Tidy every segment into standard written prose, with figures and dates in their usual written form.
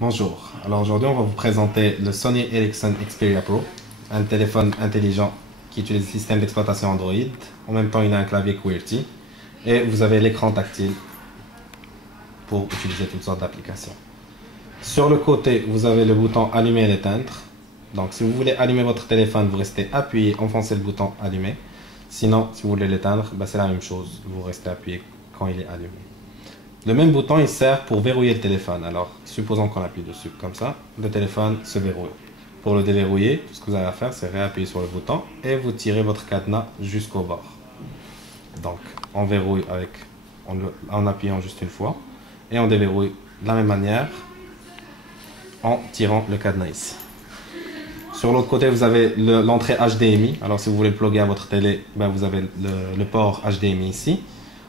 Bonjour, alors aujourd'hui on va vous présenter le Sony Ericsson Xperia Pro, un téléphone intelligent qui utilise le système d'exploitation Android. En même temps il a un clavier QWERTY et vous avez l'écran tactile pour utiliser toutes sortes d'applications. Sur le côté vous avez le bouton allumer et l'éteindre. Donc si vous voulez allumer votre téléphone, vous restez appuyé, enfoncez le bouton allumer. Sinon si vous voulez l'éteindre, c'est la même chose, vous restez appuyé quand il est allumé. Le même bouton, il sert pour verrouiller le téléphone. Alors, supposons qu'on appuie dessus comme ça, le téléphone se verrouille. Pour le déverrouiller, tout ce que vous avez à faire, c'est réappuyer sur le bouton et vous tirez votre cadenas jusqu'au bord. Donc, on verrouille en appuyant juste une fois et on déverrouille de la même manière en tirant le cadenas ici. Sur l'autre côté, vous avez l'entrée HDMI. Alors, si vous voulez le plugger à votre télé, vous avez le port HDMI ici.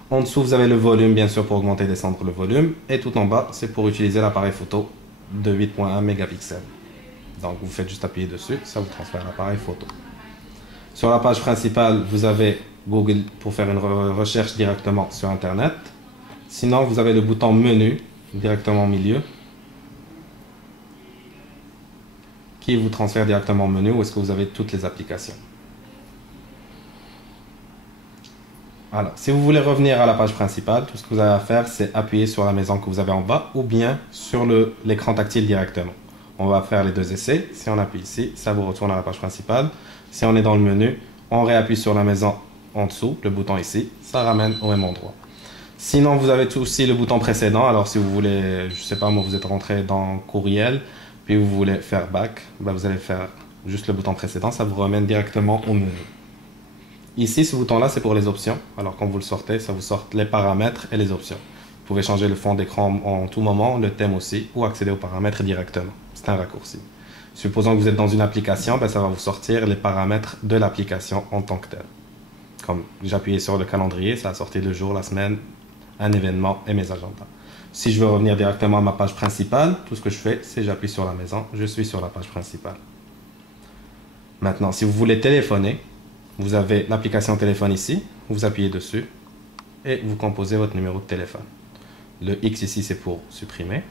En dessous, vous avez le volume, bien sûr, pour augmenter et descendre le volume. Et tout en bas, c'est pour utiliser l'appareil photo de 8.1 mégapixels. Donc, vous faites juste appuyer dessus, ça vous transfère l'appareil photo. Sur la page principale, vous avez Google pour faire une recherche directement sur Internet. Sinon, vous avez le bouton menu directement au milieu qui vous transfère directement au menu où est-ce que vous avez toutes les applications. Alors, si vous voulez revenir à la page principale, tout ce que vous avez à faire, c'est appuyer sur la maison que vous avez en bas ou bien sur l'écran tactile directement. On va faire les deux essais. Si on appuie ici, ça vous retourne à la page principale. Si on est dans le menu, on réappuie sur la maison en dessous, le bouton ici, ça ramène au même endroit. Sinon, vous avez aussi le bouton précédent. Alors, si vous voulez, je sais pas moi, vous êtes rentré dans courriel, puis vous voulez faire back, vous allez faire juste le bouton précédent, ça vous ramène directement au menu. Ici, ce bouton-là, c'est pour les options. Alors, quand vous le sortez, ça vous sort les paramètres et les options. Vous pouvez changer le fond d'écran en tout moment, le thème aussi, ou accéder aux paramètres directement. C'est un raccourci. Supposons que vous êtes dans une application, ça va vous sortir les paramètres de l'application en tant que tel. Comme j'appuyais sur le calendrier, ça a sorti le jour, la semaine, un événement et mes agendas. Si je veux revenir directement à ma page principale, tout ce que je fais, c'est j'appuie sur la maison, je suis sur la page principale. Maintenant, si vous voulez téléphoner, vous avez l'application téléphone ici, vous appuyez dessus et vous composez votre numéro de téléphone. Le X ici, c'est pour supprimer.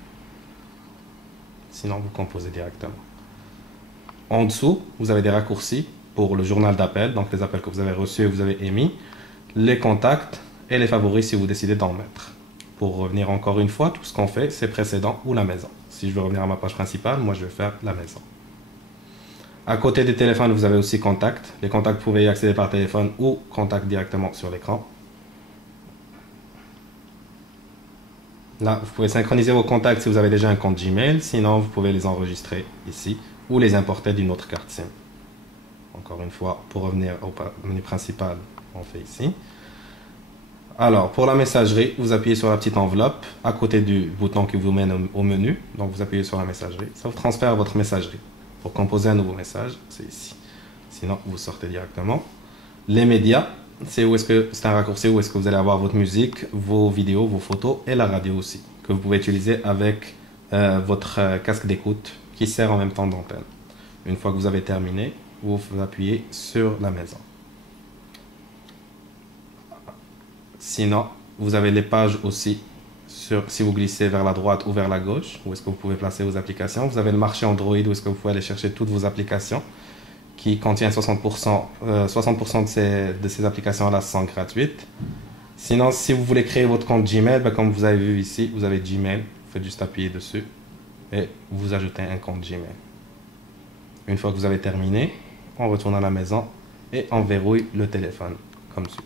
Sinon, vous composez directement. En dessous, vous avez des raccourcis pour le journal d'appel, donc les appels que vous avez reçus et vous avez émis, les contacts et les favoris si vous décidez d'en mettre. Pour revenir encore une fois, tout ce qu'on fait, c'est précédent ou la maison. Si je veux revenir à ma page principale, moi je vais faire la maison. À côté des téléphones, vous avez aussi contacts. Les contacts, vous pouvez y accéder par téléphone ou contact directement sur l'écran. Là, vous pouvez synchroniser vos contacts si vous avez déjà un compte Gmail. Sinon, vous pouvez les enregistrer ici ou les importer d'une autre carte SIM. Encore une fois, pour revenir au menu principal, on fait ici. Alors, pour la messagerie, vous appuyez sur la petite enveloppe à côté du bouton qui vous mène au menu. Donc, vous appuyez sur la messagerie. Ça vous transfère votre messagerie. Pour composer un nouveau message, c'est ici. Sinon, vous sortez directement. Les médias, c'est un raccourci où est-ce que vous allez avoir votre musique, vos vidéos, vos photos et la radio aussi, que vous pouvez utiliser avec votre casque d'écoute qui sert en même temps d'antenne. Une fois que vous avez terminé, vous appuyez sur la maison. Sinon, vous avez les pages aussi. Si vous glissez vers la droite ou vers la gauche, où est-ce que vous pouvez placer vos applications. Vous avez le marché Android, où est-ce que vous pouvez aller chercher toutes vos applications, qui contient 60%, 60% de ces applications-là sont gratuites. Sinon, si vous voulez créer votre compte Gmail, comme vous avez vu ici, vous avez Gmail, vous faites juste appuyer dessus et vous ajoutez un compte Gmail. Une fois que vous avez terminé, on retourne à la maison et on verrouille le téléphone, comme suit.